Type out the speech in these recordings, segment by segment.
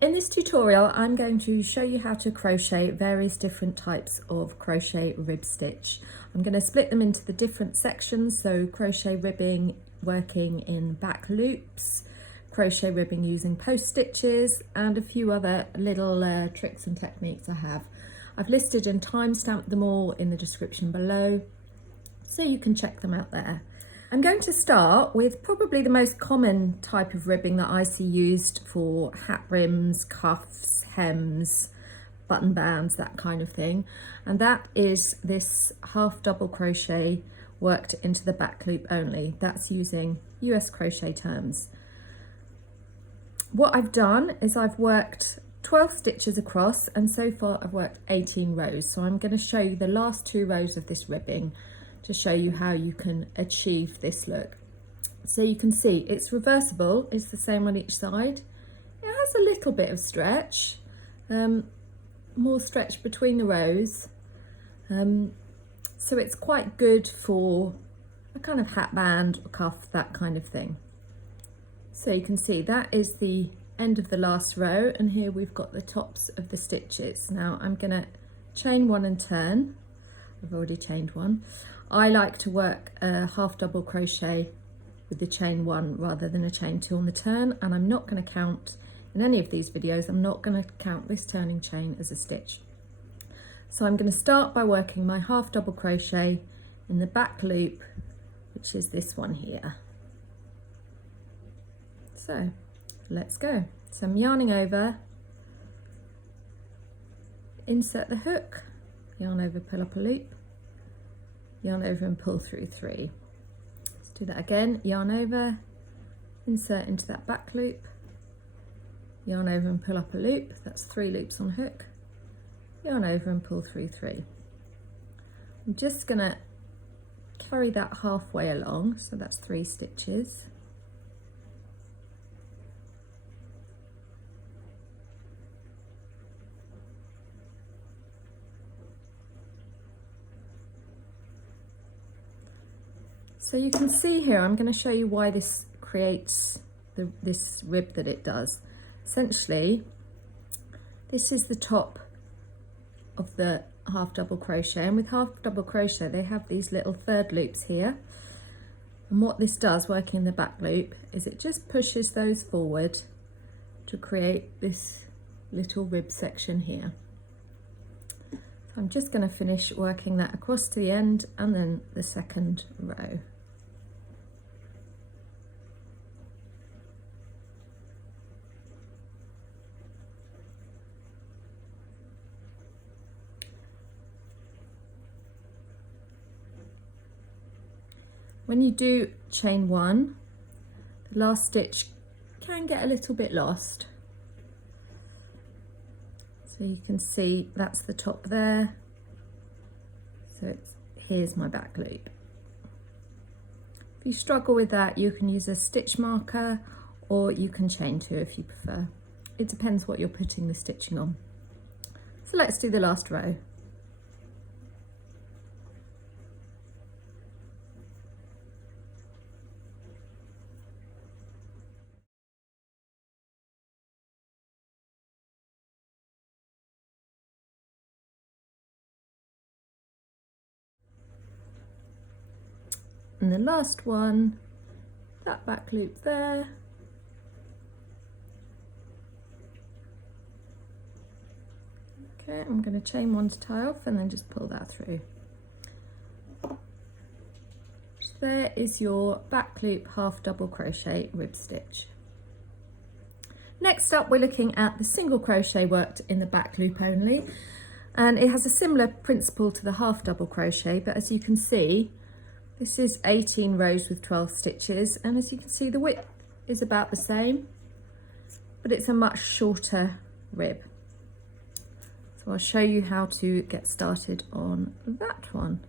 In this tutorial, I'm going to show you how to crochet various different types of crochet rib stitch. I'm going to split them into the different sections, so crochet ribbing working in back loops, crochet ribbing using post stitches, and a few other little tricks and techniques I have. I've listed and timestamped them all in the description below, so you can check them out there. I'm going to start with probably the most common type of ribbing that I see used for hat brims, cuffs, hems, button bands, that kind of thing. And that is this half double crochet worked into the back loop only. That's using US crochet terms. What I've done is I've worked 12 stitches across, and so far I've worked 18 rows. So I'm going to show you the last 2 rows of this ribbing to show you how you can achieve this look. So you can see it's reversible, it's the same on each side. It has a little bit of stretch, more stretch between the rows. So it's quite good for a kind of hat band or cuff, that kind of thing. So you can see that is the end of the last row, and here we've got the tops of the stitches. Now I'm going to chain 1 and turn. I've already chained 1. I like to work a half double crochet with the chain 1 rather than a chain 2 on the turn, and I'm not going to count in any of these videos, I'm not going to count this turning chain as a stitch. So I'm going to start by working my half double crochet in the back loop, which is this one here. So let's go. So I'm yarning over, insert the hook, yarn over, pull up a loop, yarn over and pull through 3. Let's do that again. Yarn over, insert into that back loop, yarn over and pull up a loop. That's 3 loops on hook, yarn over and pull through 3. I'm just going to carry that halfway along, so that's 3 stitches. So you can see here, I'm going to show you why this creates this rib that it does. Essentially, this is the top of the half double crochet, and with half double crochet they have these little third loops here, and what this does working in the back loop is it just pushes those forward to create this little rib section here. So I'm just going to finish working that across to the end and then the second row. When you do chain 1, the last stitch can get a little bit lost. So you can see that's the top there. So here's my back loop. If you struggle with that, you can use a stitch marker, or you can chain 2 if you prefer. It depends what you're putting the stitching on. So let's do the last row. And the last one, that back loop there. Okay, I'm going to chain 1 to tie off and then just pull that through. So there is your back loop half double crochet rib stitch. Next up, we're looking at the single crochet worked in the back loop only, and it has a similar principle to the half double crochet, but as you can see, this is 18 rows with 12 stitches, and as you can see the width is about the same, but it's a much shorter rib. So I'll show you how to get started on that one.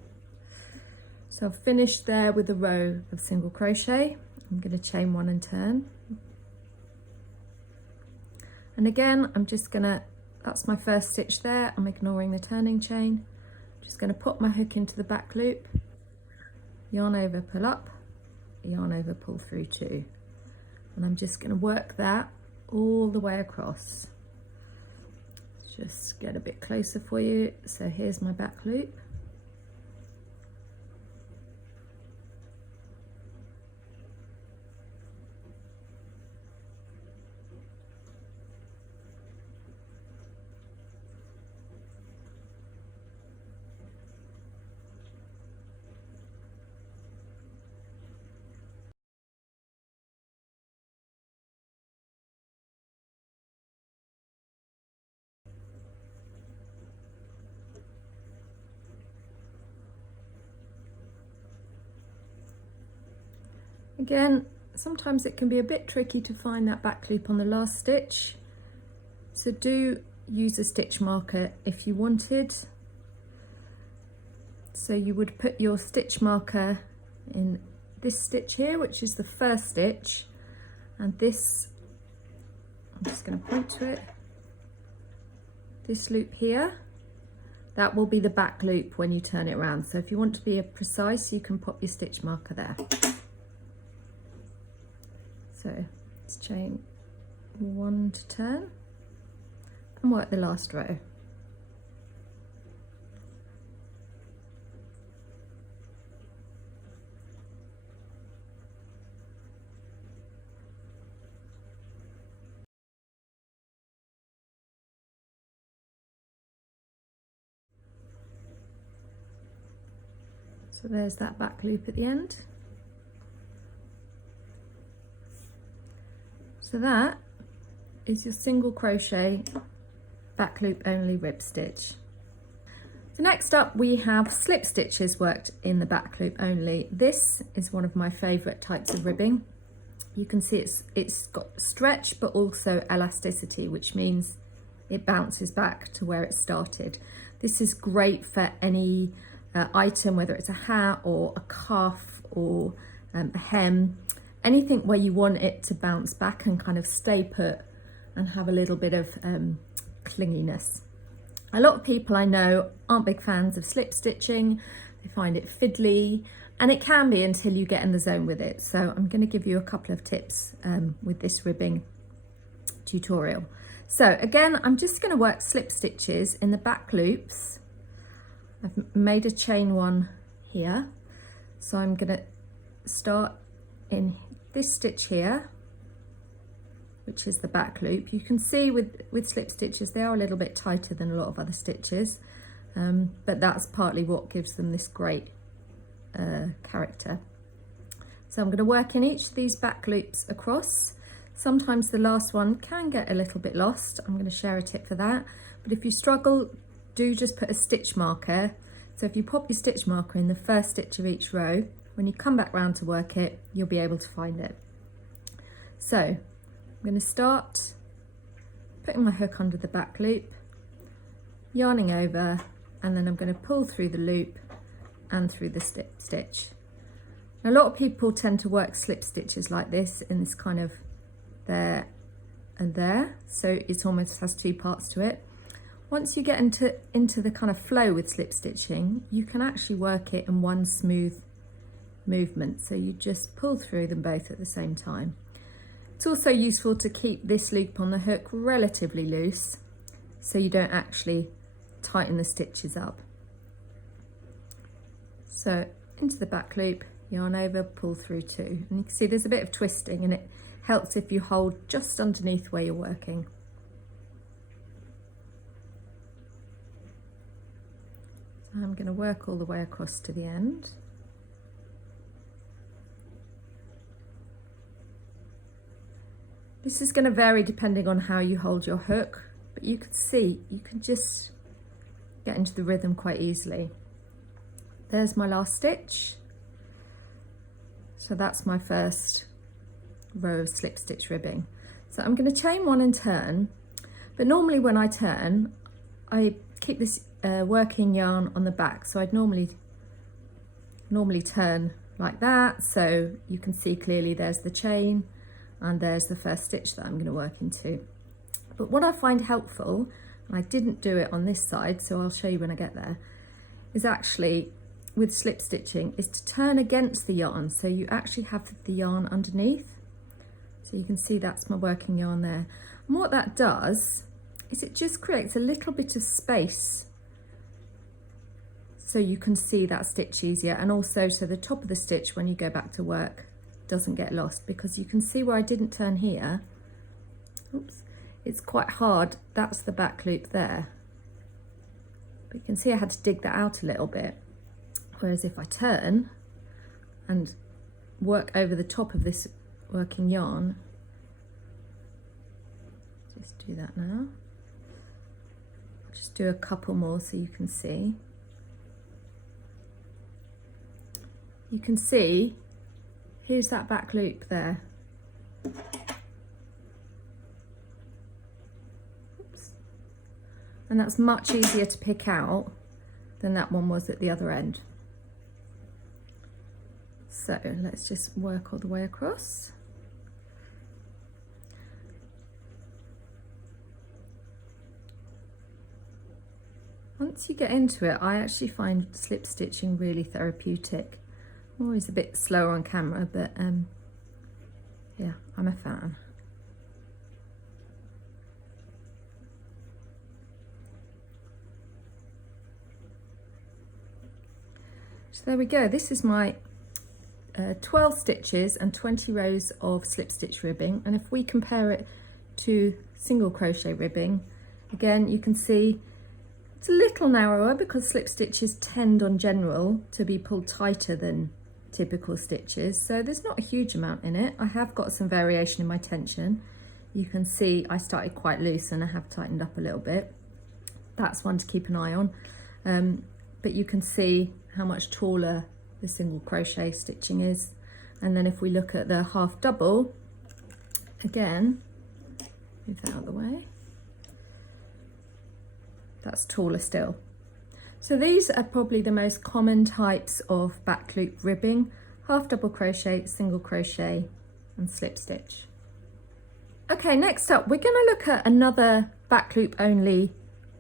So I've finished there with a row of single crochet. I'm going to chain 1 and turn. And again, I'm just going to, that's my first stitch there, I'm ignoring the turning chain. I'm just going to put my hook into the back loop, yarn over, pull up, yarn over, pull through 2, and I'm just going to work that all the way across. just get a bit closer for you. So here's my back loop. Again, sometimes it can be a bit tricky to find that back loop on the last stitch, so do use a stitch marker if you wanted. So you would put your stitch marker in this stitch here, which is the first stitch, and this, I'm just going to point to it, this loop here, that will be the back loop when you turn it around. So if you want to be precise, you can pop your stitch marker there. So let's chain 1 to turn and work the last row. So there's that back loop at the end. So that is your single crochet back loop only rib stitch. So next up we have slip stitches worked in the back loop only. This is one of my favourite types of ribbing. You can see it's got stretch but also elasticity, which means it bounces back to where it started. This is great for any item, whether it's a hat or a cuff or a hem. Anything where you want it to bounce back and kind of stay put and have a little bit of clinginess. A lot of people I know aren't big fans of slip stitching. They find it fiddly, and it can be until you get in the zone with it. So I'm going to give you a couple of tips with this ribbing tutorial. So again, I'm just going to work slip stitches in the back loops. I've made a chain one here. So I'm going to start in this stitch here, which is the back loop. You can see with slip stitches, they are a little bit tighter than a lot of other stitches, but that's partly what gives them this great character. So I'm going to work in each of these back loops across. Sometimes the last one can get a little bit lost. I'm going to share a tip for that, but if you struggle, do just put a stitch marker. So if you pop your stitch marker in the first stitch of each row, when you come back round to work it, you'll be able to find it. So I'm going to start putting my hook under the back loop, yarning over, and then I'm going to pull through the loop and through the stitch. Now, a lot of people tend to work slip stitches like this in this kind of there and there, so it almost has two parts to it. Once you get into the kind of flow with slip stitching, you can actually work it in one smooth movement, so you just pull through them both at the same time. It's also useful to keep this loop on the hook relatively loose so you don't actually tighten the stitches up. So into the back loop, yarn over, pull through 2, and you can see there's a bit of twisting, and it helps if you hold just underneath where you're working. So I'm going to work all the way across to the end. This is going to vary depending on how you hold your hook, but you can see you can just get into the rhythm quite easily. There's my last stitch. So that's my first row of slip stitch ribbing. So I'm going to chain 1 and turn, but normally when I turn, I keep this working yarn on the back. So I'd normally turn like that, so you can see clearly there's the chain and there's the first stitch that I'm going to work into. But what I find helpful, and I didn't do it on this side, so I'll show you when I get there, is actually with slip stitching is to turn against the yarn, so you actually have the yarn underneath. So you can see that's my working yarn there. And what that does is it just creates a little bit of space so you can see that stitch easier, and also so the top of the stitch when you go back to work doesn't get lost, because you can see where I didn't turn here. Oops, it's quite hard. That's the back loop there. But you can see I had to dig that out a little bit. Whereas if I turn and work over the top of this working yarn, just do that now. I'll just do a couple more so you can see. You can see, here's that back loop there. Oops. And that's much easier to pick out than that one was at the other end. So let's just work all the way across. Once you get into it, I actually find slip stitching really therapeutic. I'm always a bit slower on camera, but yeah, I'm a fan. So there we go. This is my 12 stitches and 20 rows of slip stitch ribbing. And if we compare it to single crochet ribbing, again, you can see it's a little narrower because slip stitches tend on general to be pulled tighter than typical stitches. So there's not a huge amount in it. I have got some variation in my tension. You can see I started quite loose and I have tightened up a little bit. That's one to keep an eye on. But you can see how much taller the single crochet stitching is. And then if we look at the half double, again, move that out of the way, that's taller still. So these are probably the most common types of back loop ribbing: half double crochet, single crochet and slip stitch. Okay, next up we're going to look at another back loop only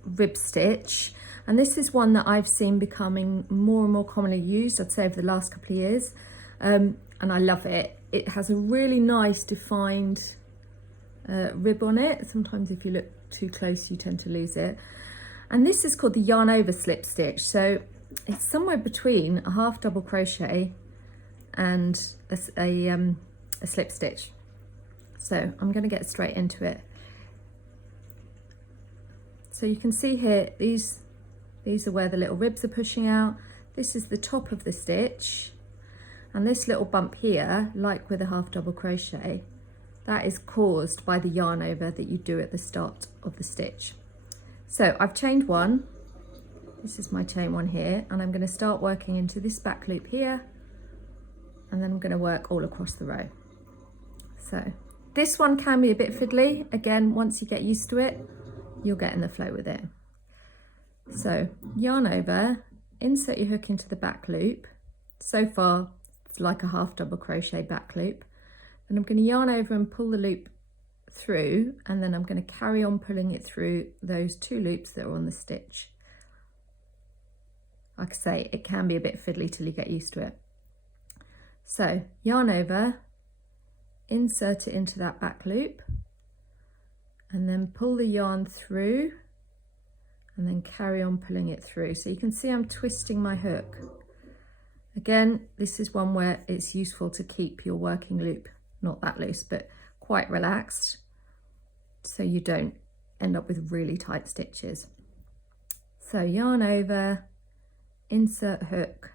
rib stitch, and this is one that I've seen becoming more and more commonly used, I'd say, over the last couple of years, and I love it. It has a really nice defined rib on it. Sometimes if you look too close you tend to lose it. And this is called the yarn over slip stitch. So it's somewhere between a half double crochet and a slip stitch. So I'm going to get straight into it. So you can see here, these are where the little ribs are pushing out. This is the top of the stitch. And this little bump here, like with a half double crochet, that is caused by the yarn over that you do at the start of the stitch. So I've chained one, this is my chain one here, and I'm going to start working into this back loop here, and then I'm going to work all across the row. So this one can be a bit fiddly. Again, once you get used to it, you'll get in the flow with it. So yarn over, insert your hook into the back loop. So far, it's like a half double crochet back loop. Then I'm going to yarn over and pull the loop through, and then I'm going to carry on pulling it through those two loops that are on the stitch. Like I say, it can be a bit fiddly till you get used to it. So yarn over, insert it into that back loop, and then pull the yarn through, and then carry on pulling it through. So you can see I'm twisting my hook. Again, this is one where it's useful to keep your working loop not that loose, but quite relaxed, so you don't end up with really tight stitches. So yarn over, insert hook,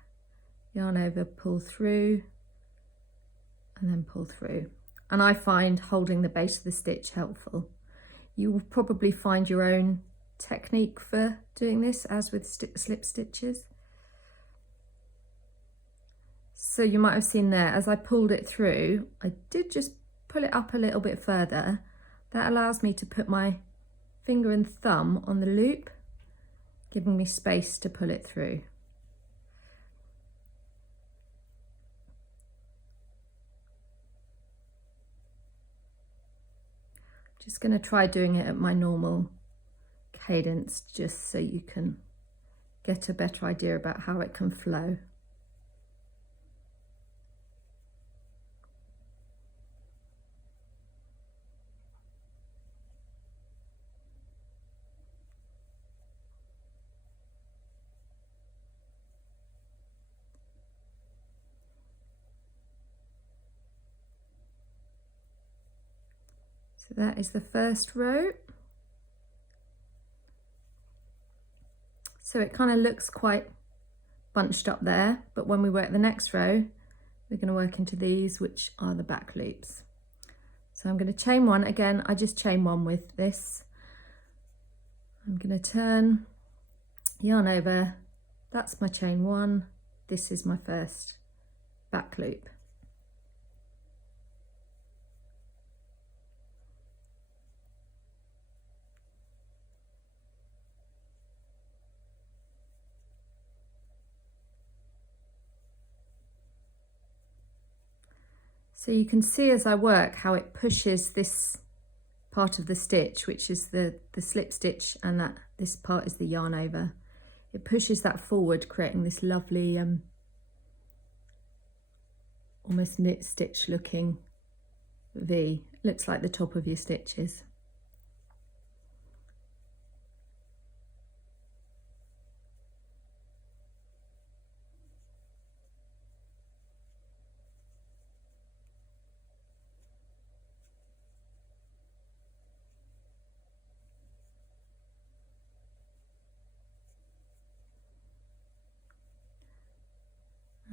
yarn over, pull through, and then pull through. And I find holding the base of the stitch helpful. You will probably find your own technique for doing this, as with slip stitches. So you might have seen there, as I pulled it through, I did just pull it up a little bit further. That allows me to put my finger and thumb on the loop, giving me space to pull it through. Just going to try doing it at my normal cadence, just so you can get a better idea about how it can flow. So that is the first row. So it kind of looks quite bunched up there, but when we work the next row, we're going to work into these, which are the back loops. So I'm going to chain one. Again, I just chain one with this. I'm going to turn, yarn over, that's my chain one, this is my first back loop. So you can see as I work how it pushes this part of the stitch, which is the slip stitch, and that this part is the yarn over. It pushes that forward, creating this lovely almost knit stitch looking V. Looks like the top of your stitches.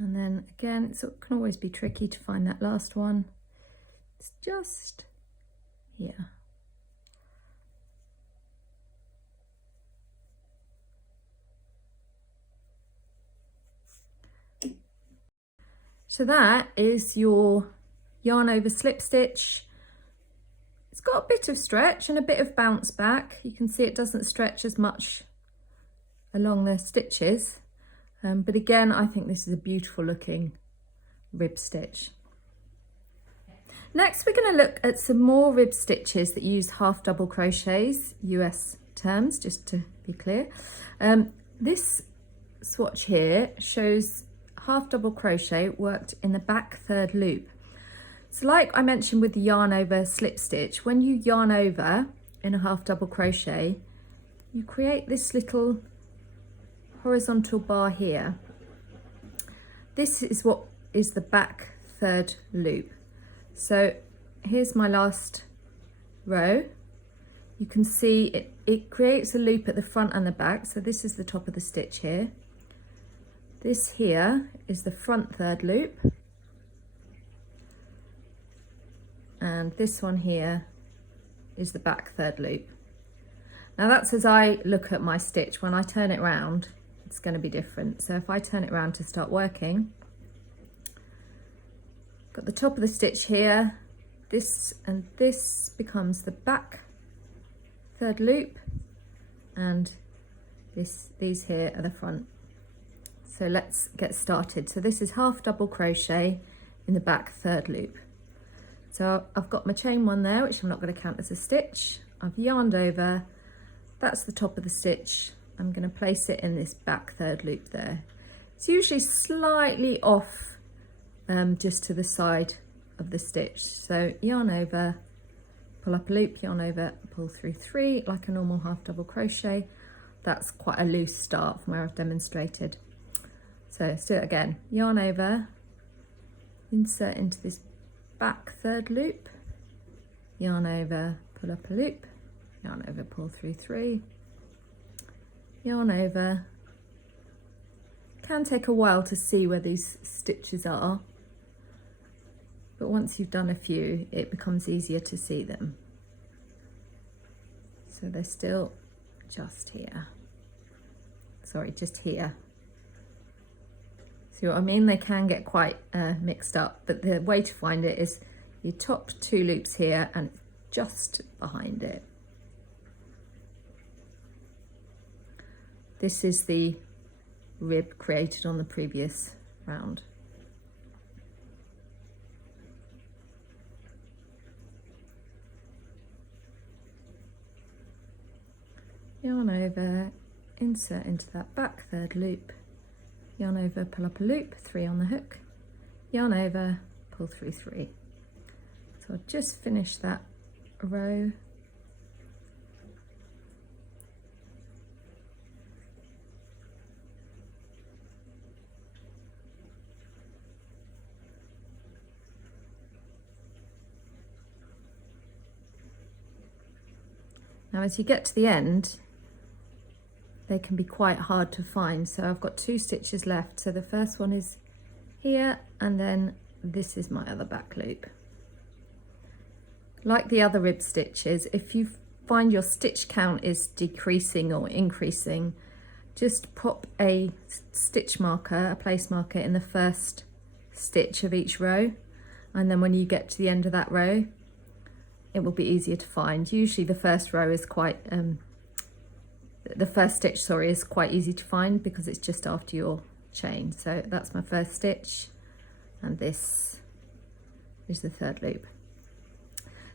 And then again, it can always be tricky to find that last one. It's just here. So that is your yarn over slip stitch. It's got a bit of stretch and a bit of bounce back. You can see it doesn't stretch as much along the stitches. But again, I think this is a beautiful looking rib stitch. Next, we're going to look at some more rib stitches that use half double crochets, US terms, just to be clear. This swatch here shows half double crochet worked in the back third loop. So like I mentioned with the yarn over slip stitch, when you yarn over in a half double crochet, you create this little horizontal bar here. This is what is the back third loop. So here's my last row. You can see it creates a loop at the front and the back. So this is the top of the stitch here. This here is the front third loop. And this one here is the back third loop. Now that's as I look at my stitch. When I turn it round, it's going to be different. So if I turn it around to start working, got the top of the stitch here, this and this becomes the back third loop, and these here are the front. So let's get started. So this is half double crochet in the back third loop. So I've got my chain one there, which I'm not going to count as a stitch. I've yarned over, that's the top of the stitch. I'm going to place it in this back third loop there. It's usually slightly off, just to the side of the stitch. So yarn over, pull up a loop, yarn over, pull through three like a normal half double crochet. That's quite a loose start from where I've demonstrated. So let's do it again. Yarn over, insert into this back third loop, yarn over, pull up a loop, yarn over, pull through three, yarn over. Can take a while to see where these stitches are, but once you've done a few, it becomes easier to see them. So they're still just here. Sorry, just here. See what I mean? They can get quite mixed up, but the way to find it is your top two loops here and just behind it. This is the rib created on the previous round. Yarn over, insert into that back third loop, yarn over, pull up a loop, three on the hook, yarn over, pull through three. So I'll just finish that row. Now as you get to the end, they can be quite hard to find. So I've got 2 stitches left. So the first one is here, and then this is my other back loop. Like the other rib stitches, if you find your stitch count is decreasing or increasing, just pop a stitch marker, a place marker in the first stitch of each row, and then when you get to the end of that row, it will be easier to find. Usually the first row is quite the first stitch, sorry, is quite easy to find because it's just after your chain. So that's my first stitch, and this is the third loop.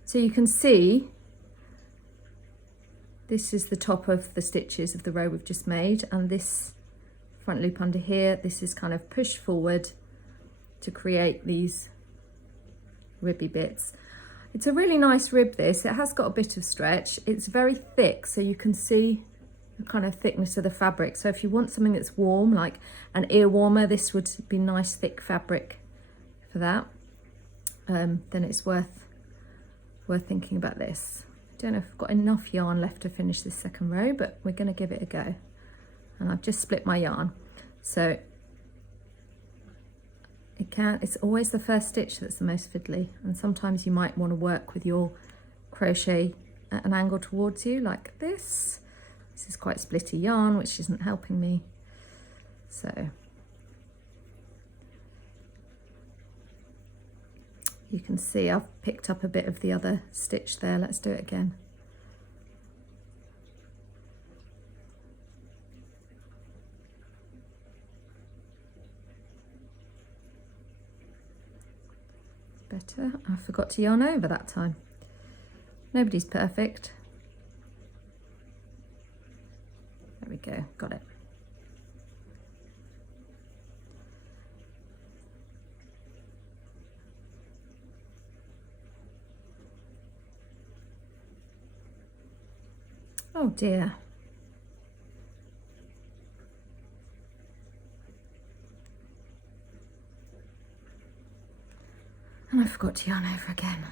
So you can see this is the top of the stitches of the row we've just made, and this front loop under here, this is kind of pushed forward to create these ribby bits. It's a really nice rib, this. It has got a bit of stretch. It's very thick, so you can see the kind of thickness of the fabric. So if you want something that's warm, like an ear warmer, this would be nice thick fabric for that. Then it's worth thinking about this. I don't know if I've got enough yarn left to finish this second row, but we're going to give it a go. And I've just split my yarn. So it's always the first stitch that's the most fiddly, and sometimes you might want to work with your crochet at an angle towards you like this. This is quite splitty yarn, which isn't helping me. So you can see I've picked up a bit of the other stitch there. Let's do it again. Better. I forgot to yarn over that time. Nobody's perfect. There we go, got it. Oh dear. And I forgot to yarn over again.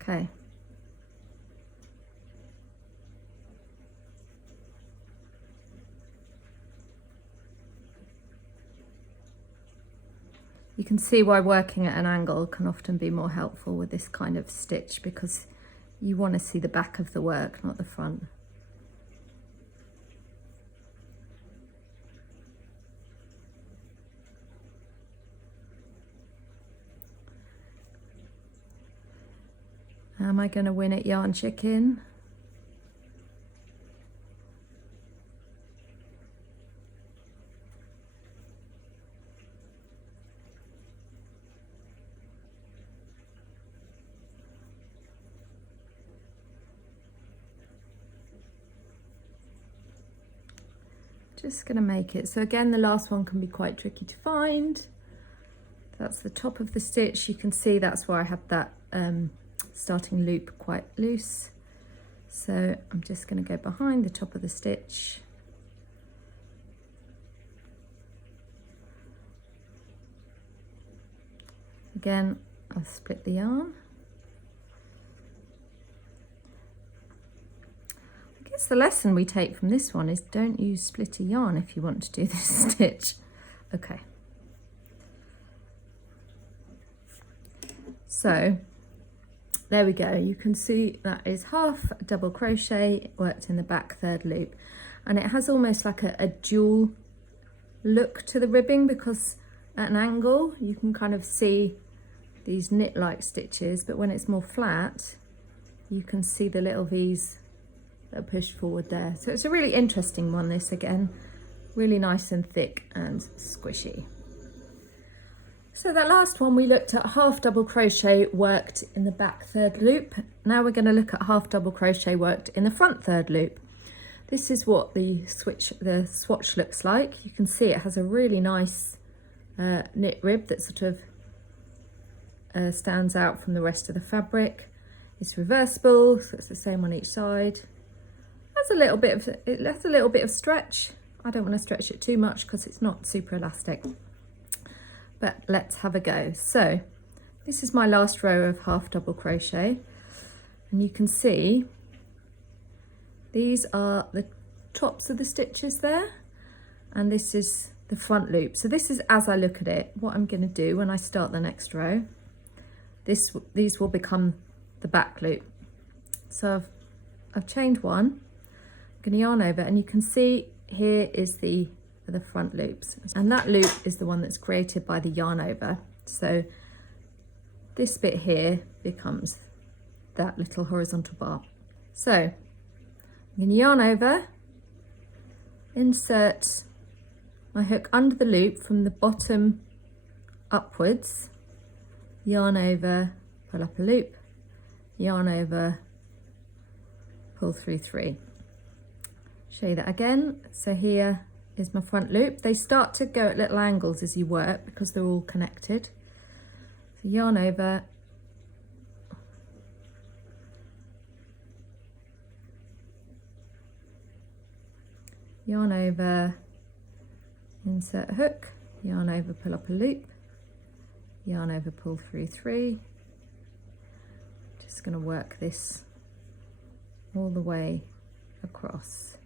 Okay. You can see why working at an angle can often be more helpful with this kind of stitch, because you want to see the back of the work, not the front. Am I going to win at Yarn Chicken? Just going to make it. So again, the last one can be quite tricky to find. That's the top of the stitch. You can see that's where I had that starting loop quite loose. So I'm just going to go behind the top of the stitch. Again, I'll split the yarn. I guess the lesson we take from this one is don't use splitter yarn if you want to do this stitch. Okay. So there we go. You can see that is half double crochet worked in the back third loop, and it has almost like a dual look to the ribbing, because at an angle you can kind of see these knit-like stitches, but when it's more flat you can see the little V's that are pushed forward there. So it's a really interesting one, this again, really nice and thick and squishy. So that last one we looked at half double crochet worked in the back third loop. Now we're going to look at half double crochet worked in the front third loop. This is what the swatch looks like. You can see it has a really nice knit rib that sort of stands out from the rest of the fabric. It's reversible, so it's the same on each side. It has a little bit of stretch. I don't want to stretch it too much because it's not super elastic. But let's have a go. So this is my last row of half double crochet, and you can see These are the tops of the stitches there, and this is the front loop. So this is as I look at it. What I'm going to do when I start the next row, these will become the back loop. So I've chained one, I'm going to yarn over, and you can see here is the front loops, and that loop is the one that's created by the yarn over. So this bit here becomes that little horizontal bar. So I'm going to yarn over, insert my hook under the loop from the bottom upwards, yarn over, pull up a loop, yarn over, pull through 3. Show you that again. So here is my front loop. They start to go at little angles as you work because they're all connected. So yarn over, yarn over, insert a hook, yarn over, pull up a loop, yarn over, pull through 3. Just going to work this all the way across.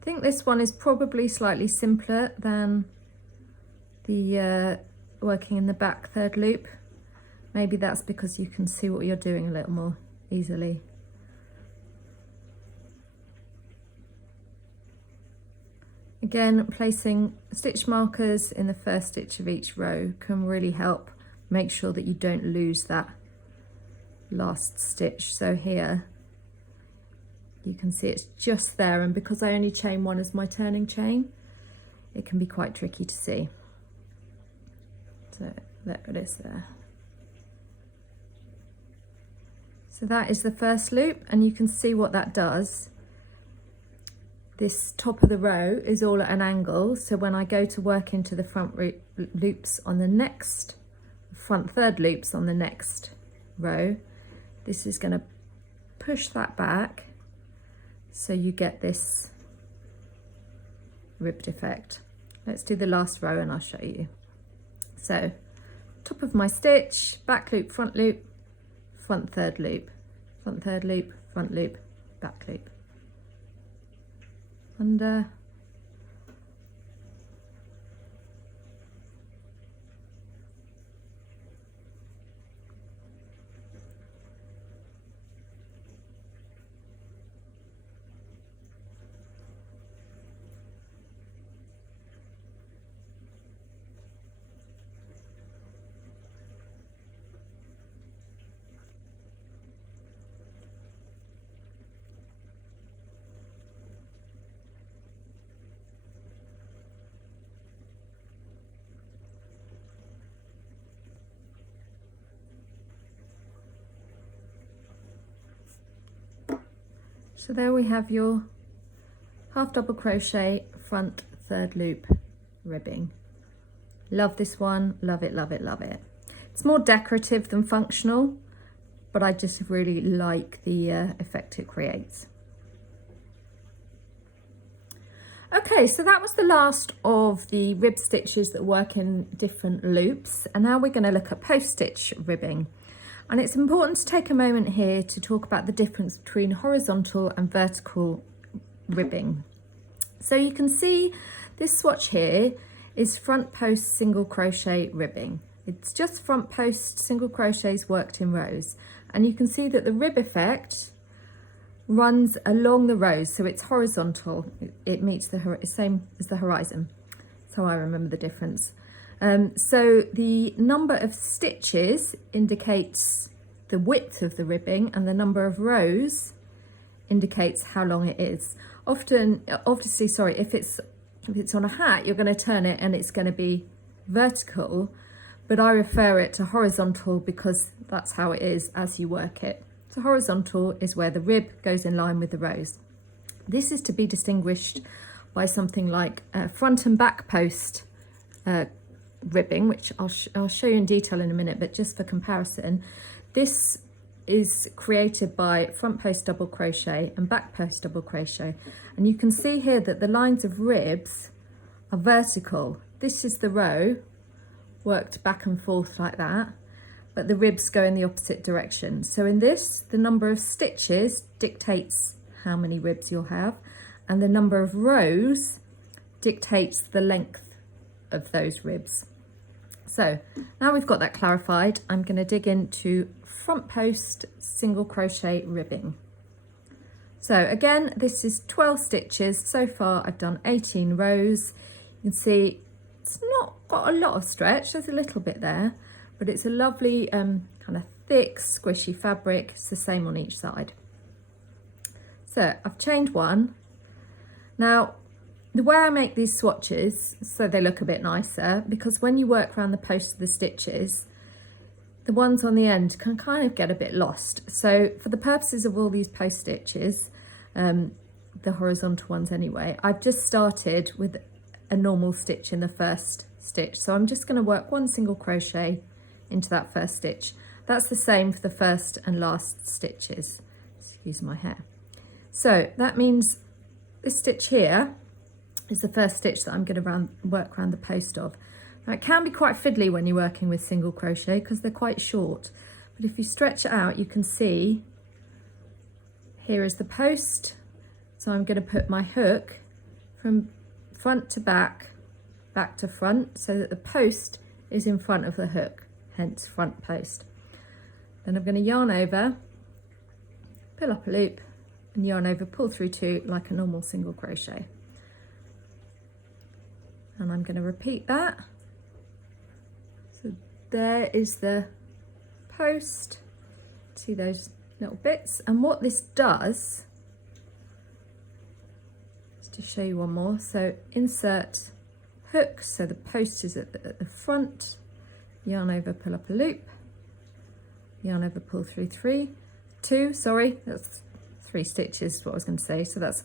I think this one is probably slightly simpler than the working in the back third loop. Maybe that's because you can see what you're doing a little more easily. Again, placing stitch markers in the first stitch of each row can really help make sure that you don't lose that last stitch. So here you can see it's just there, and because I only chain one as my turning chain, it can be quite tricky to see. So there it is there. So that is the first loop, and you can see what that does. This top of the row is all at an angle, so when I go to work into the front loops on the next, front third loops on the next row, this is going to push that back, so you get this ribbed effect. Let's do the last row and I'll show you. So top of my stitch, back loop, front third loop, front third loop, front loop, back loop, under, so there we have your half double crochet front third loop ribbing. Love this one, love it, love it, love it. It's more decorative than functional, but I just really like the effect it creates. Okay, so that was the last of the rib stitches that work in different loops, and now we're going to look at post stitch ribbing. And it's important to take a moment here to talk about the difference between horizontal and vertical ribbing. So you can see this swatch here is front post single crochet ribbing. It's just front post single crochets worked in rows, and you can see that the rib effect runs along the rows, so it's horizontal. It meets the same as the horizon. That's how I remember the difference. So the number of stitches indicates the width of the ribbing, and the number of rows indicates how long it is. Obviously, sorry, if it's on a hat, you're going to turn it and it's going to be vertical, but I refer it to horizontal because that's how it is as you work it. So horizontal is where the rib goes in line with the rows. This is to be distinguished by something like front and back post ribbing, which I'll show you in detail in a minute, but just for comparison, this is created by front post double crochet and back post double crochet, and you can see here that the lines of ribs are vertical. This is the row worked back and forth like that, but the ribs go in the opposite direction. So in this, the number of stitches dictates how many ribs you'll have, and the number of rows dictates the length of those ribs. So now we've got that clarified, I'm going to dig into front post single crochet ribbing. So again, this is 12 stitches. So far I've done 18 rows. You can see it's not got a lot of stretch, there's a little bit there, but it's a lovely kind of thick squishy fabric. It's the same on each side. So I've chained one. Now the way I make these swatches so they look a bit nicer, because when you work around the post of the stitches, the ones on the end can kind of get a bit lost. So for the purposes of all these post stitches, the horizontal ones anyway, I've just started with a normal stitch in the first stitch. So I'm just going to work one single crochet into that first stitch. That's the same for the first and last stitches. Excuse my hair. So that means this stitch here is the first stitch that I'm going to work around the post of. Now it can be quite fiddly when you're working with single crochet because they're quite short, but if you stretch it out you can see here is the post. So I'm going to put my hook from front to back, back to front, so that the post is in front of the hook, hence front post. Then I'm going to yarn over, pull up a loop and yarn over, pull through two like a normal single crochet. And I'm going to repeat that. So there is the post. See those little bits? And what this does, just to show you one more, so insert hook, so the post is at the front, yarn over, pull up a loop, yarn over, pull through that's 3 stitches, what I was going to say. So that's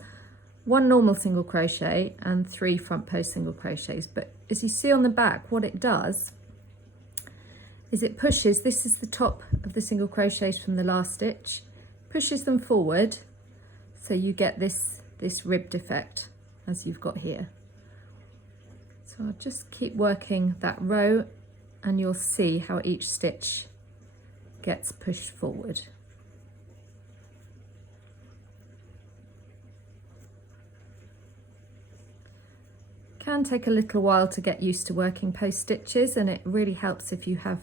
1 normal single crochet and 3 front post single crochets. But as you see on the back, what it does is it pushes, this is the top of the single crochets from the last stitch, pushes them forward, so you get this ribbed effect as you've got here. So I'll just keep working that row and you'll see how each stitch gets pushed forward. Can take a little while to get used to working post stitches, and it really helps if you have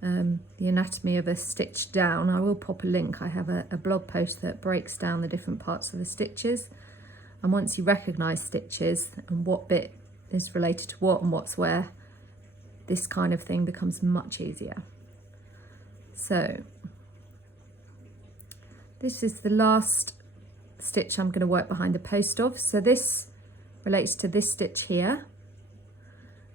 the anatomy of a stitch down. I will pop a link. I have a blog post that breaks down the different parts of the stitches, and once you recognise stitches and what bit is related to what and what's where, this kind of thing becomes much easier. So this is the last stitch I'm going to work behind the post of. So this relates to this stitch here,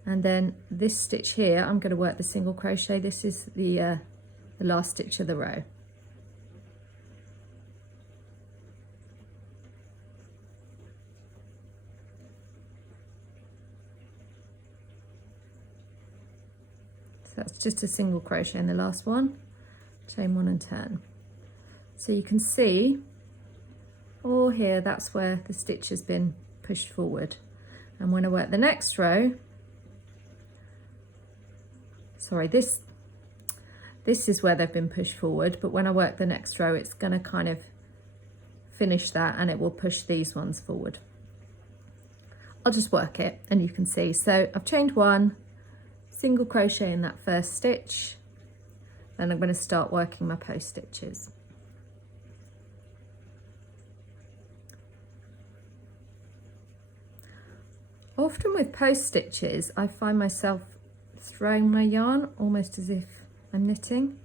and then this stitch here I'm going to work the single crochet. This is the last stitch of the row. So that's just a single crochet in the last one, chain 1 and turn. So you can see all here, that's where the stitch has been pushed forward. And when I work the next row, sorry, this is where they've been pushed forward, but when I work the next row it's going to kind of finish that and it will push these ones forward. I'll just work it and you can see. So I've chained 1, single crochet in that first stitch, then I'm going to start working my post stitches. Often with post stitches, I find myself throwing my yarn almost as if I'm knitting.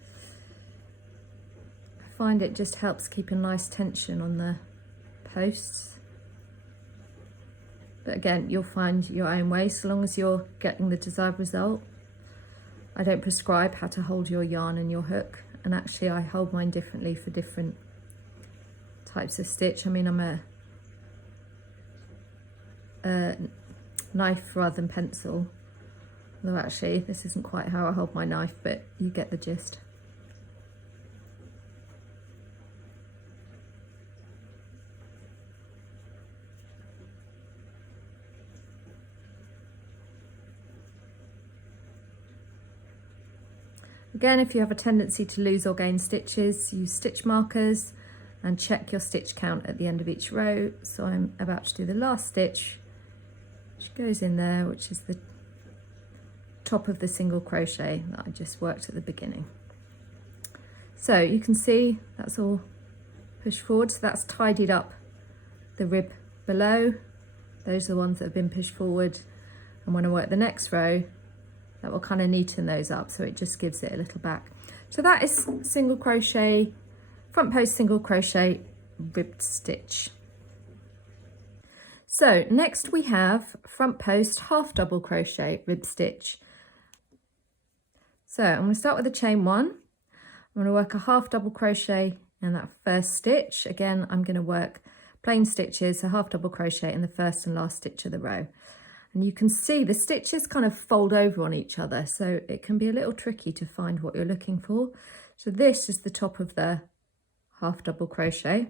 I find it just helps keep a nice tension on the posts. But again, you'll find your own way so long as you're getting the desired result. I don't prescribe how to hold your yarn and your hook, and actually I hold mine differently for different types of stitch. I mean, I'm a knife rather than pencil, although actually this isn't quite how I hold my knife, but you get the gist. Again, if you have a tendency to lose or gain stitches, use stitch markers and check your stitch count at the end of each row. So I'm about to do the last stitch, which goes in there, which is the top of the single crochet that I just worked at the beginning. So you can see that's all pushed forward, so that's tidied up the rib below. Those are the ones that have been pushed forward, and when I work the next row, that will kind of neaten those up, so it just gives it a little back. So that is single crochet, front post single crochet ribbed stitch. So next we have front post half double crochet rib stitch. So I'm going to start with a chain one. I'm going to work a half double crochet in that first stitch. Again, I'm going to work plain stitches, a half double crochet in the first and last stitch of the row. And you can see the stitches kind of fold over on each other, so it can be a little tricky to find what you're looking for. So this is the top of the half double crochet.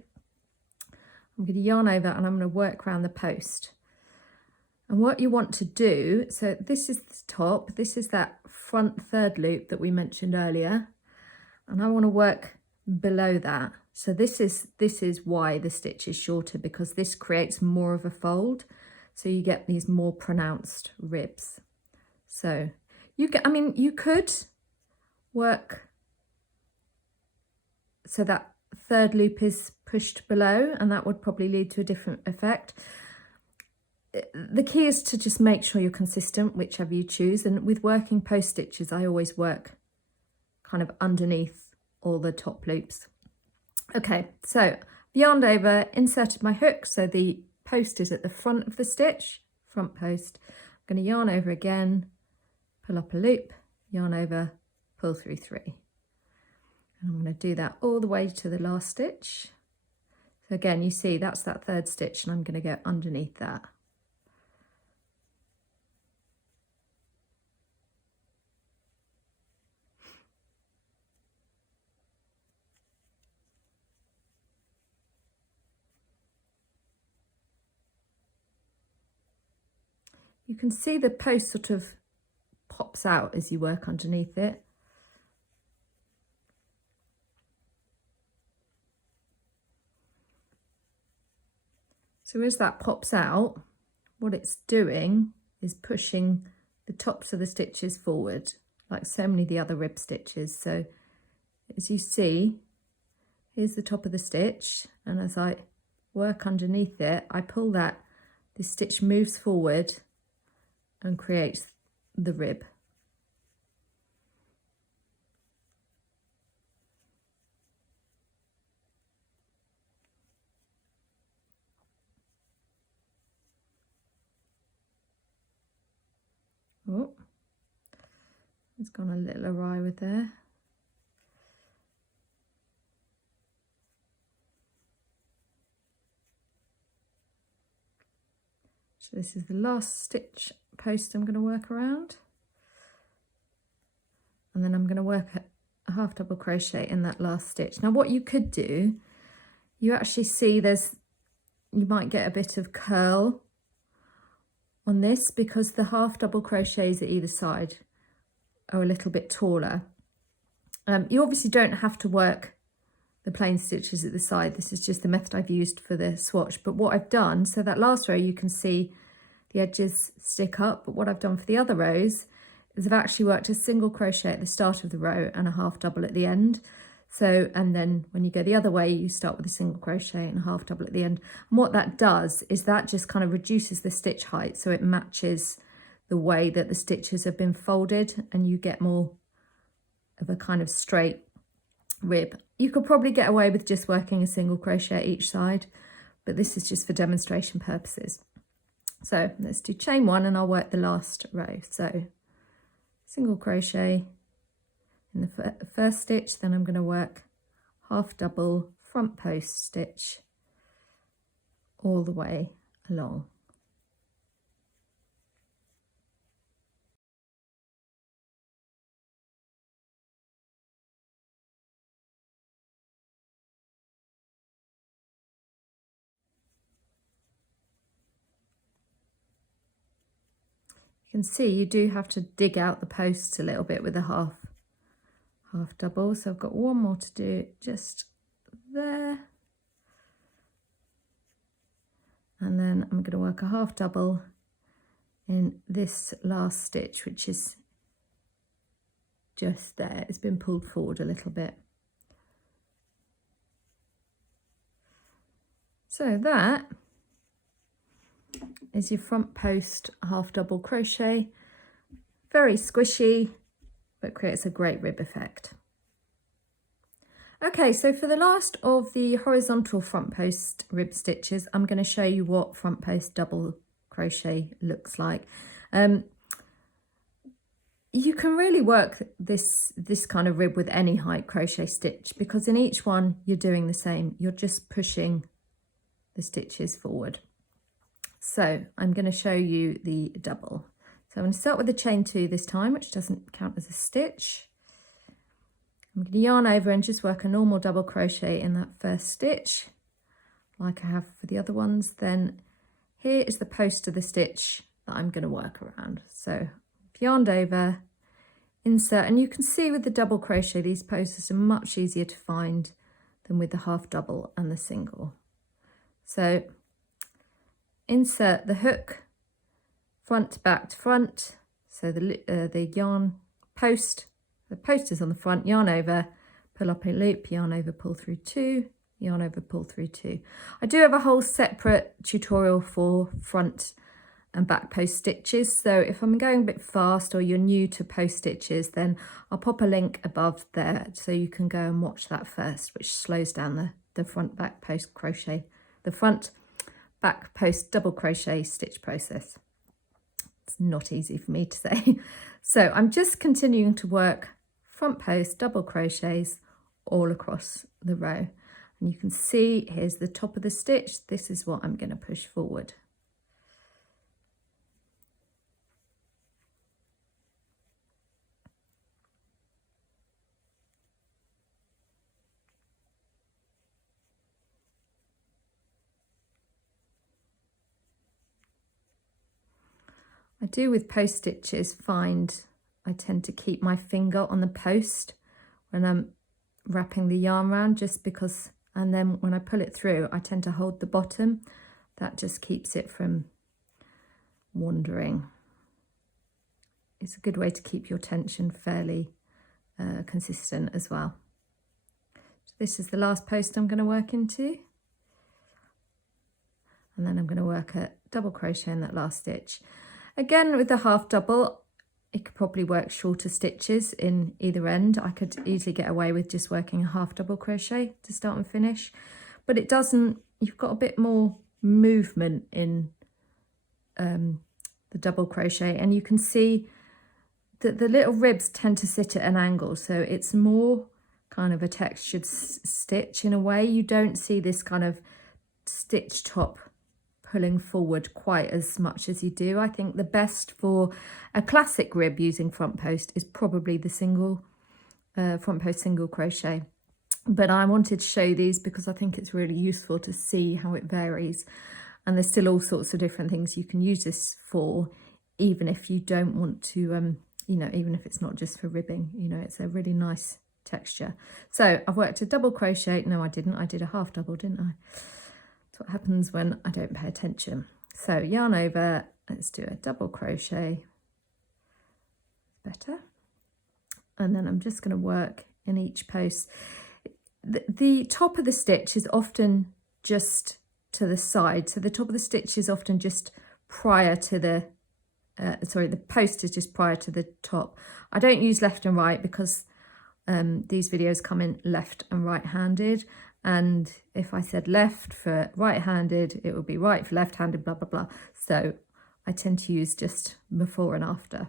I'm going to yarn over and I'm going to work around the post. And what you want to do, so this is the top, this is that front third loop that we mentioned earlier, and I want to work below that. So this is why the stitch is shorter, because this creates more of a fold, so you get these more pronounced ribs. So you could work so that third loop is pushed below, and that would probably lead to a different effect. The key is to just make sure you're consistent, whichever you choose. And with working post stitches, I always work kind of underneath all the top loops. Okay, so I've yarned over, inserted my hook, so the post is at the front of the stitch, front post. I'm going to yarn over again, pull up a loop, yarn over, pull through three. And I'm going to do that all the way to the last stitch. So again, you see that's that third stitch, and I'm going to go underneath that. You can see the post sort of pops out as you work underneath it. So as that pops out, what it's doing is pushing the tops of the stitches forward, like so many of the other rib stitches. So as you see, here's the top of the stitch, and as I work underneath it, I pull that, the stitch moves forward and creates the rib. Oh, it's gone a little awry with there. So this is the last stitch post I'm going to work around, and then I'm going to work a half double crochet in that last stitch. Now what you could do, you actually see you might get a bit of curl on this because the half double crochets at either side are a little bit taller. You obviously don't have to work the plain stitches at the side. This is just the method I've used for the swatch. But what I've done, so that last row you can see the edges stick up, but what I've done for the other rows is I've actually worked a single crochet at the start of the row and a half double at the end. So, and then when you go the other way, you start with a single crochet and a half double at the end. And what that does is that just kind of reduces the stitch height, so it matches the way that the stitches have been folded, and you get more of a kind of straight rib. You could probably get away with just working a single crochet at each side, but this is just for demonstration purposes. So let's do chain one, and I'll work the last row. So single crochet in the first stitch, then I'm going to work half double front post stitch all the way along. You can see you do have to dig out the posts a little bit with a half half double. So I've got one more to do just there. And then I'm going to work a half double in this last stitch, which is just there. It's been pulled forward a little bit. So that is your front post half double crochet. Very squishy, but creates a great rib effect. Okay, so for the last of the horizontal front post rib stitches, I'm going to show you what front post double crochet looks like. You can really work this kind of rib with any height crochet stitch, because in each one you're doing the same. You're just pushing the stitches forward. So I'm going to show you the double. So I'm going to start with the chain 2 this time, which doesn't count as a stitch. I'm going to yarn over and just work a normal double crochet in that first stitch, like I have for the other ones. Then here is the post of the stitch that I'm going to work around. So I've yarned over, insert, and you can see with the double crochet these posts are much easier to find than with the half double and the single. So insert the hook, front back to front, so the yarn post, the post is on the front, yarn over, pull up a loop, yarn over, pull through 2, yarn over, pull through 2. I do have a whole separate tutorial for front and back post stitches, so if I'm going a bit fast or you're new to post stitches, then I'll pop a link above there so you can go and watch that first, which slows down the front back post crochet, the front back post double crochet stitch process. It's not easy for me to say. So I'm just continuing to work front post double crochets all across the row. And you can see here's the top of the stitch. This is what I'm going to push forward. I do with post stitches find I tend to keep my finger on the post when I'm wrapping the yarn around, just because, and then when I pull it through I tend to hold the bottom. That just keeps it from wandering. It's a good way to keep your tension fairly consistent as well. So this is the last post I'm going to work into, and then I'm going to work a double crochet in that last stitch. Again, with the half double, you could probably work shorter stitches in either end. I could easily get away with just working a half double crochet to start and finish, but it doesn't, you've got a bit more movement in the double crochet, and you can see that the little ribs tend to sit at an angle, so it's more kind of a textured stitch in a way. You don't see this kind of stitch top pulling forward quite as much as you do. I think the best for a classic rib using front post is probably the single front post single crochet, but I wanted to show these because I think it's really useful to see how it varies, and there's still all sorts of different things you can use this for, even if you don't want to you know, even if it's not just for ribbing, you know, it's a really nice texture. So I've worked a double crochet. No, I didn't, I did a half double, didn't I? What happens when I don't pay attention. So yarn over, let's do a double crochet, better, and then I'm just going to work in each post. The top of the stitch is often just to the side, so the top of the stitch is often just prior to the the post is just prior to the top. I don't use left and right because these videos come in left and right-handed, and if I said left for right-handed, it would be right for left-handed, blah, blah, blah. So I tend to use just before and after.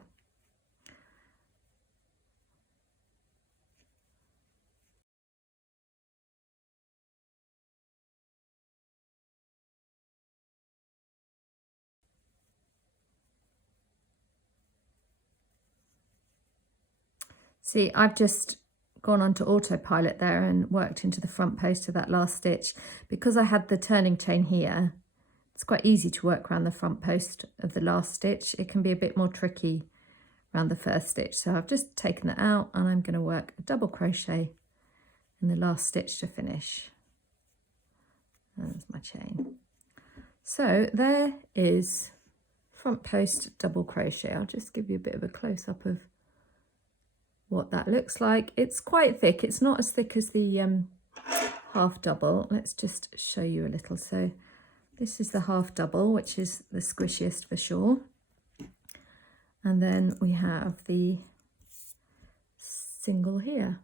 See, I've just gone onto autopilot there and worked into the front post of that last stitch. Because I had the turning chain here, it's quite easy to work around the front post of the last stitch. It can be a bit more tricky around the first stitch. So I've just taken that out and I'm going to work a double crochet in the last stitch to finish. There's my chain. So there is front post double crochet. I'll just give you a bit of a close-up of what that looks like. It's quite thick. It's not as thick as the half double. Let's just show you a little. So this is the half double, which is the squishiest for sure. And then we have the single here.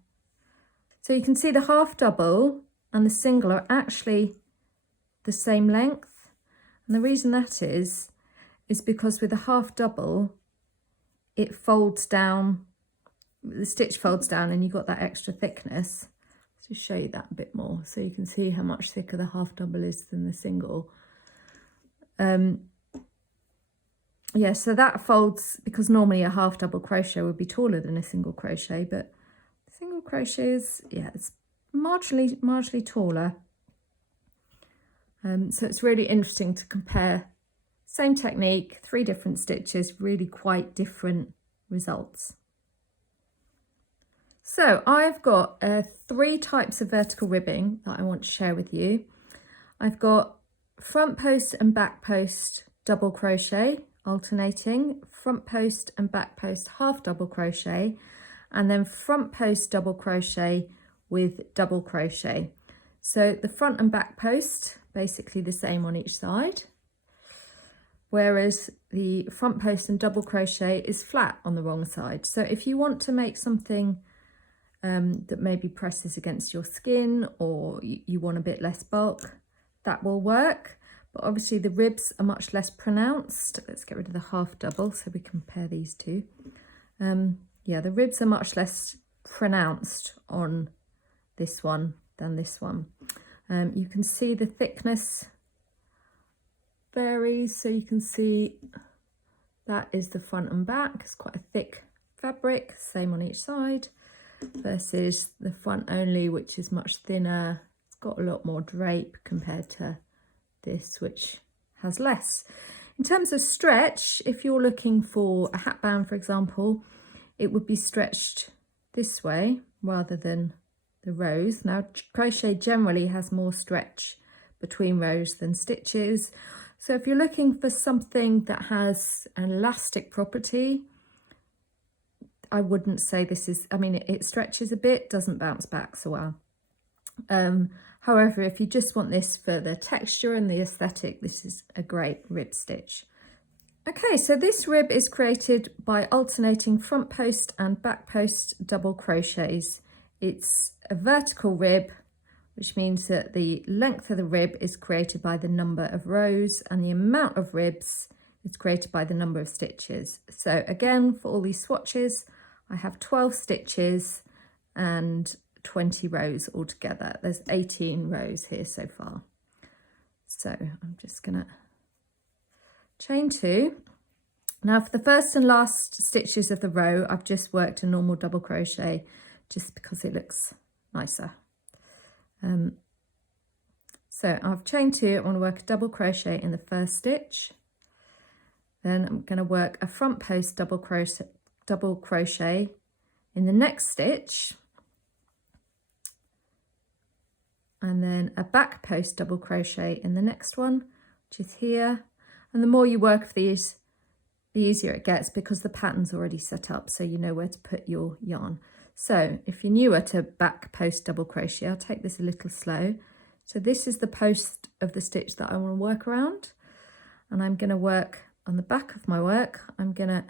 So you can see the half double and the single are actually the same length. And the reason that is because with a half double, it folds down, the stitch folds down and you've got that extra thickness. Let's just show you that a bit more so you can see how much thicker the half double is than the single. Yeah, so that folds, because normally a half double crochet would be taller than a single crochet, but single crochet is, yeah, it's marginally taller. So it's really interesting to compare, same technique, 3 different stitches, really quite different results. So I've got 3 types of vertical ribbing that I want to share with you. I've got front post and back post double crochet, alternating, front post and back post half double crochet, and then front post double crochet with double crochet. So the front and back post, basically the same on each side, whereas the front post and double crochet is flat on the wrong side. So if you want to make something that maybe presses against your skin, or you want a bit less bulk, that will work. But obviously the ribs are much less pronounced. Let's get rid of the half double so we compare these two. Yeah, the ribs are much less pronounced on this one than this one. You can see the thickness varies, so you can see that is the front and back. It's quite a thick fabric, same on each side, versus the front only, which is much thinner. It's got a lot more drape compared to this, which has less. In terms of stretch, if you're looking for a hat band, for example, it would be stretched this way rather than the rows. Now, crochet generally has more stretch between rows than stitches. So if you're looking for something that has an elastic property, I wouldn't say this is, I mean, it stretches a bit, doesn't bounce back so well. However, if you just want this for the texture and the aesthetic, this is a great rib stitch. Okay, so this rib is created by alternating front post and back post double crochets. It's a vertical rib, which means that the length of the rib is created by the number of rows, and the amount of ribs is created by the number of stitches. So again, for all these swatches, I have 12 stitches and 20 rows altogether. There's 18 rows here so far. So I'm just gonna chain 2. Now for the first and last stitches of the row, I've just worked a normal double crochet just because it looks nicer. So I've chained 2, I want to work a double crochet in the first stitch. Then I'm going to work a front post double crochet in the next stitch. And then a back post double crochet in the next one, which is here. And the more you work of these, the easier it gets, because the pattern's already set up, so you know where to put your yarn. So if you're newer to back post double crochet, I'll take this a little slow. So this is the post of the stitch that I want to work around, and I'm going to work on the back of my work. I'm going to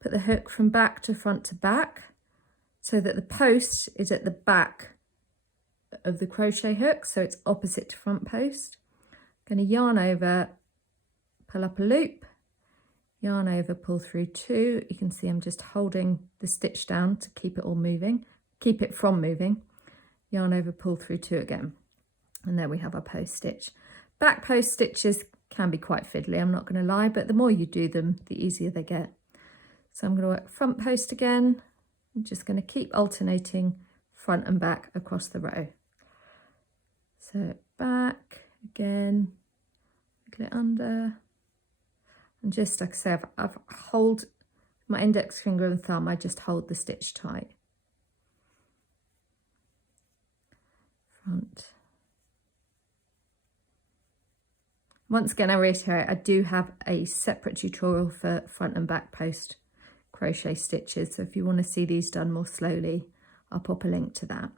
put the hook from back to front to back, so that the post is at the back of the crochet hook, so it's opposite to front post. I'm going to yarn over, pull up a loop, yarn over, pull through 2. You can see I'm just holding the stitch down to keep it all moving, keep it from moving. Yarn over, pull through 2 again, and there we have our post stitch. Back post stitches can be quite fiddly, I'm not going to lie, but the more you do them, the easier they get. So I'm going to work front post again. I'm just going to keep alternating front and back across the row. So back again, wiggle it under, and just like I say, I've hold my index finger and thumb, I just hold the stitch tight. Front. Once again, I reiterate, I do have a separate tutorial for front and back post crochet stitches. So if you want to see these done more slowly, I'll pop a link to that.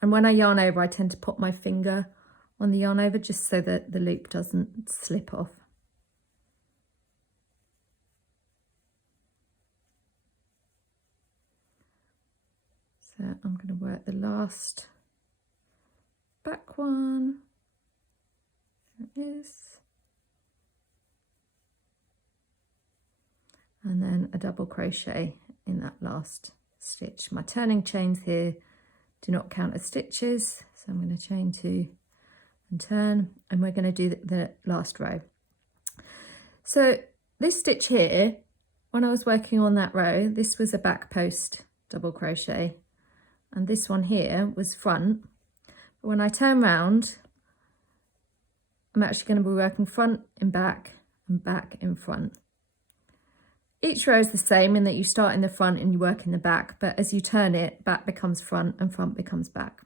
And when I yarn over, I tend to put my finger on the yarn over just so that the loop doesn't slip off. So I'm going to work the last back one. There it is. And then a double crochet in that last stitch. My turning chains here do not count as stitches, so I'm going to chain 2 and turn, and we're going to do the last row. So this stitch here, when I was working on that row, this was a back post double crochet, and this one here was front. But when I turn round, I'm actually going to be working front in back and back in front. Each row is the same in that you start in the front and you work in the back, but as you turn it, back becomes front and front becomes back.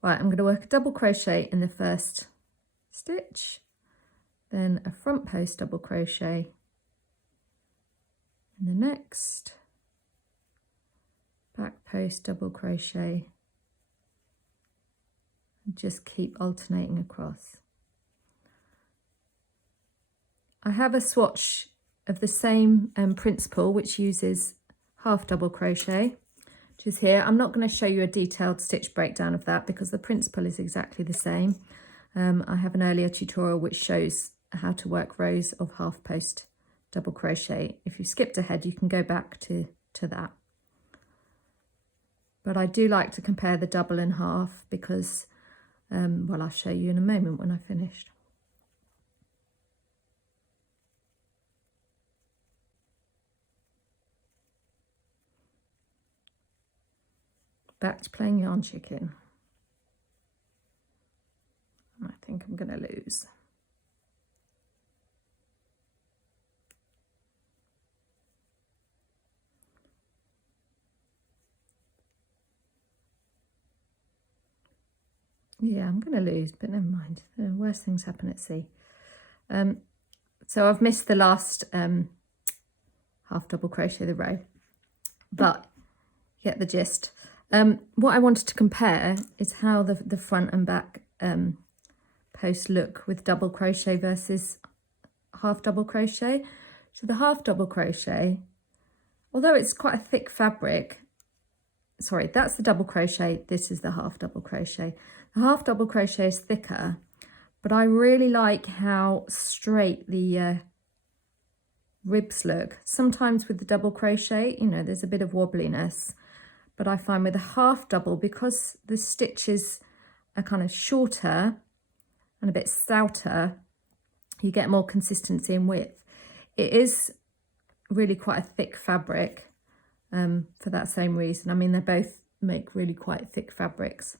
Right, I'm going to work a double crochet in the first stitch, then a front post double crochet in the next, back post double crochet, and just keep alternating across. I have a swatch of the same principle, which uses half double crochet, which is here. I'm not going to show you a detailed stitch breakdown of that because the principle is exactly the same. I have an earlier tutorial which shows how to work rows of half post double crochet. If you skipped ahead, you can go back to that. But I do like to compare the double and half because, well, I'll show you in a moment when I've finished. Back to playing yarn chicken. I think I'm going to lose. Yeah, I'm going to lose, but never mind. The worst things happen at sea. So I've missed the last half double crochet of the row, but you get the gist. What I wanted to compare is how the front and back posts look with double crochet versus half double crochet. So the half double crochet, although it's quite a thick fabric, sorry, that's the double crochet, this is the half double crochet. The half double crochet is thicker, but I really like how straight the ribs look. Sometimes with the double crochet, you know, there's a bit of wobbliness. But I find with a half double, because the stitches are kind of shorter and a bit stouter, you get more consistency in width. It is really quite a thick fabric for that same reason. I mean, they both make really quite thick fabrics,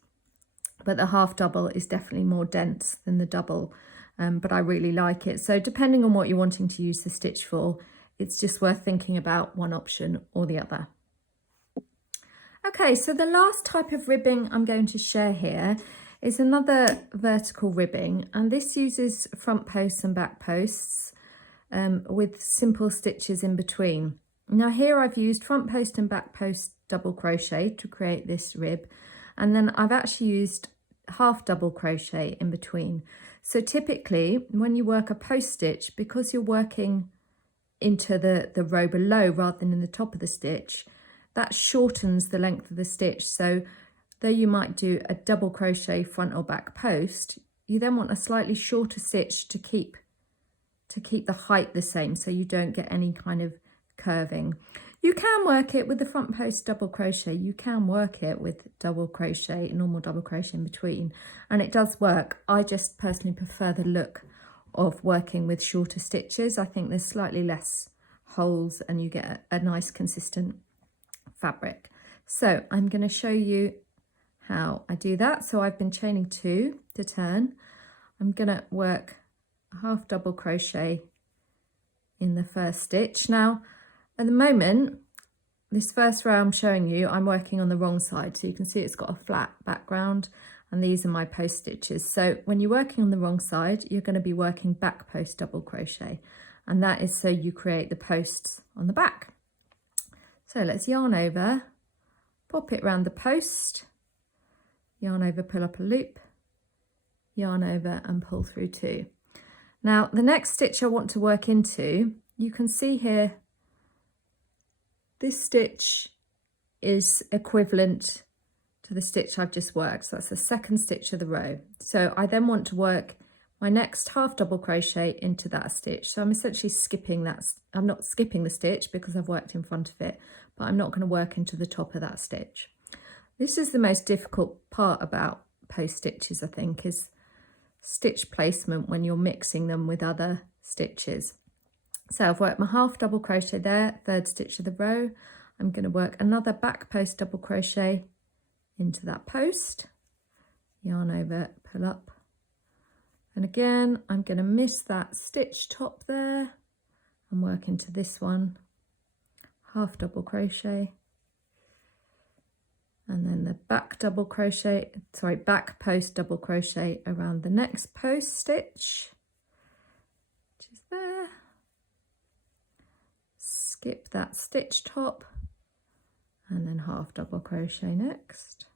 but the half double is definitely more dense than the double, but I really like it. So depending on what you're wanting to use the stitch for, it's just worth thinking about one option or the other. Okay, so the last type of ribbing I'm going to share here is another vertical ribbing, and this uses front posts and back posts with simple stitches in between. Now here I've used front post and back post double crochet to create this rib, and then I've actually used half double crochet in between. So typically when you work a post stitch, because you're working into the row below rather than in the top of the stitch, that shortens the length of the stitch. So though you might do a double crochet front or back post, you then want a slightly shorter stitch to keep the height the same, so you don't get any kind of curving. You can work it with the front post double crochet, you can work it with double crochet, normal double crochet in between, and it does work. I just personally prefer the look of working with shorter stitches. I think there's slightly less holes and you get a nice consistent fabric. So I'm going to show you how I do that. So I've been chaining 2 to turn. I'm going to work a half double crochet in the first stitch. Now at the moment, this first row I'm showing you, I'm working on the wrong side, so you can see it's got a flat background, and these are my post stitches. So when you're working on the wrong side, you're going to be working back post double crochet, and that is so you create the posts on the back. So let's yarn over, pop it around the post, yarn over, pull up a loop, yarn over and pull through 2. Now the next stitch I want to work into, you can see here, this stitch is equivalent to the stitch I've just worked. So that's the second stitch of the row. So I then want to work my next half double crochet into that stitch. So I'm essentially skipping that. I'm not skipping the stitch because I've worked in front of it, but I'm not going to work into the top of that stitch. This is the most difficult part about post stitches, I think, is stitch placement when you're mixing them with other stitches. So I've worked my half double crochet there, third stitch of the row. I'm going to work another back post double crochet into that post, yarn over, pull up, and again I'm going to miss that stitch top there and work into this one, half double crochet, and then the back post double crochet around the next post stitch, which is there. Skip that stitch top and then half double crochet next.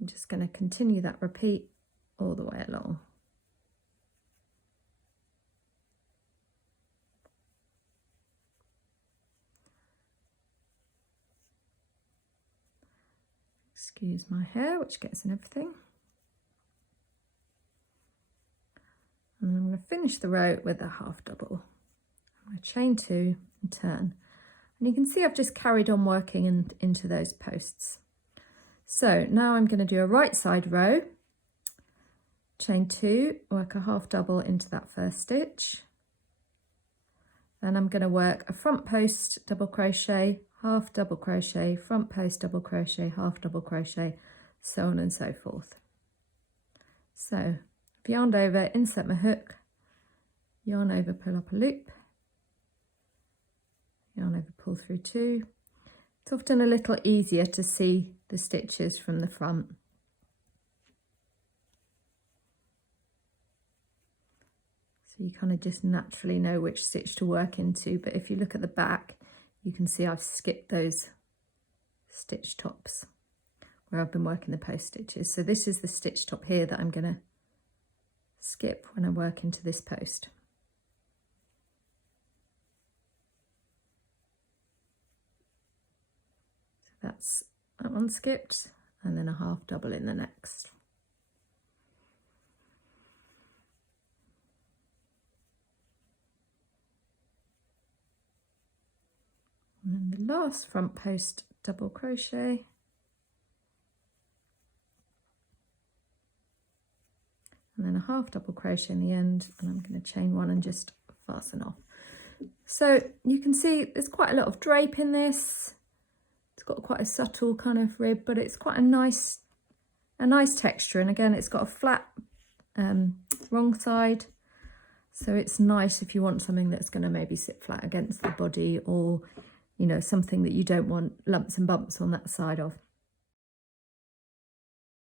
I'm just going to continue that repeat all the way along. Excuse my hair, which gets in everything. And I'm going to finish the row with a half double. I'm going to chain 2 and turn. And you can see I've just carried on working into those posts. So now I'm going to do a right side row, chain 2, work a half double into that first stitch. Then I'm going to work a front post double crochet, half double crochet, front post double crochet, half double crochet, so on and so forth. So I've yarned over, insert my hook, yarn over, pull up a loop, yarn over, pull through 2. It's often a little easier to see the stitches from the front. So you kind of just naturally know which stitch to work into, but if you look at the back, you can see I've skipped those stitch tops where I've been working the post stitches. So this is the stitch top here that I'm going to skip when I work into this post. That's that one skipped, and then a half double in the next. And then the last front post double crochet. And then a half double crochet in the end, and I'm going to chain 1 and just fasten off. So you can see there's quite a lot of drape in this. It's got quite a subtle kind of rib, but it's quite a nice texture. And again, it's got a flat wrong side, so it's nice if you want something that's going to maybe sit flat against the body, or you know, something that you don't want lumps and bumps on that side of.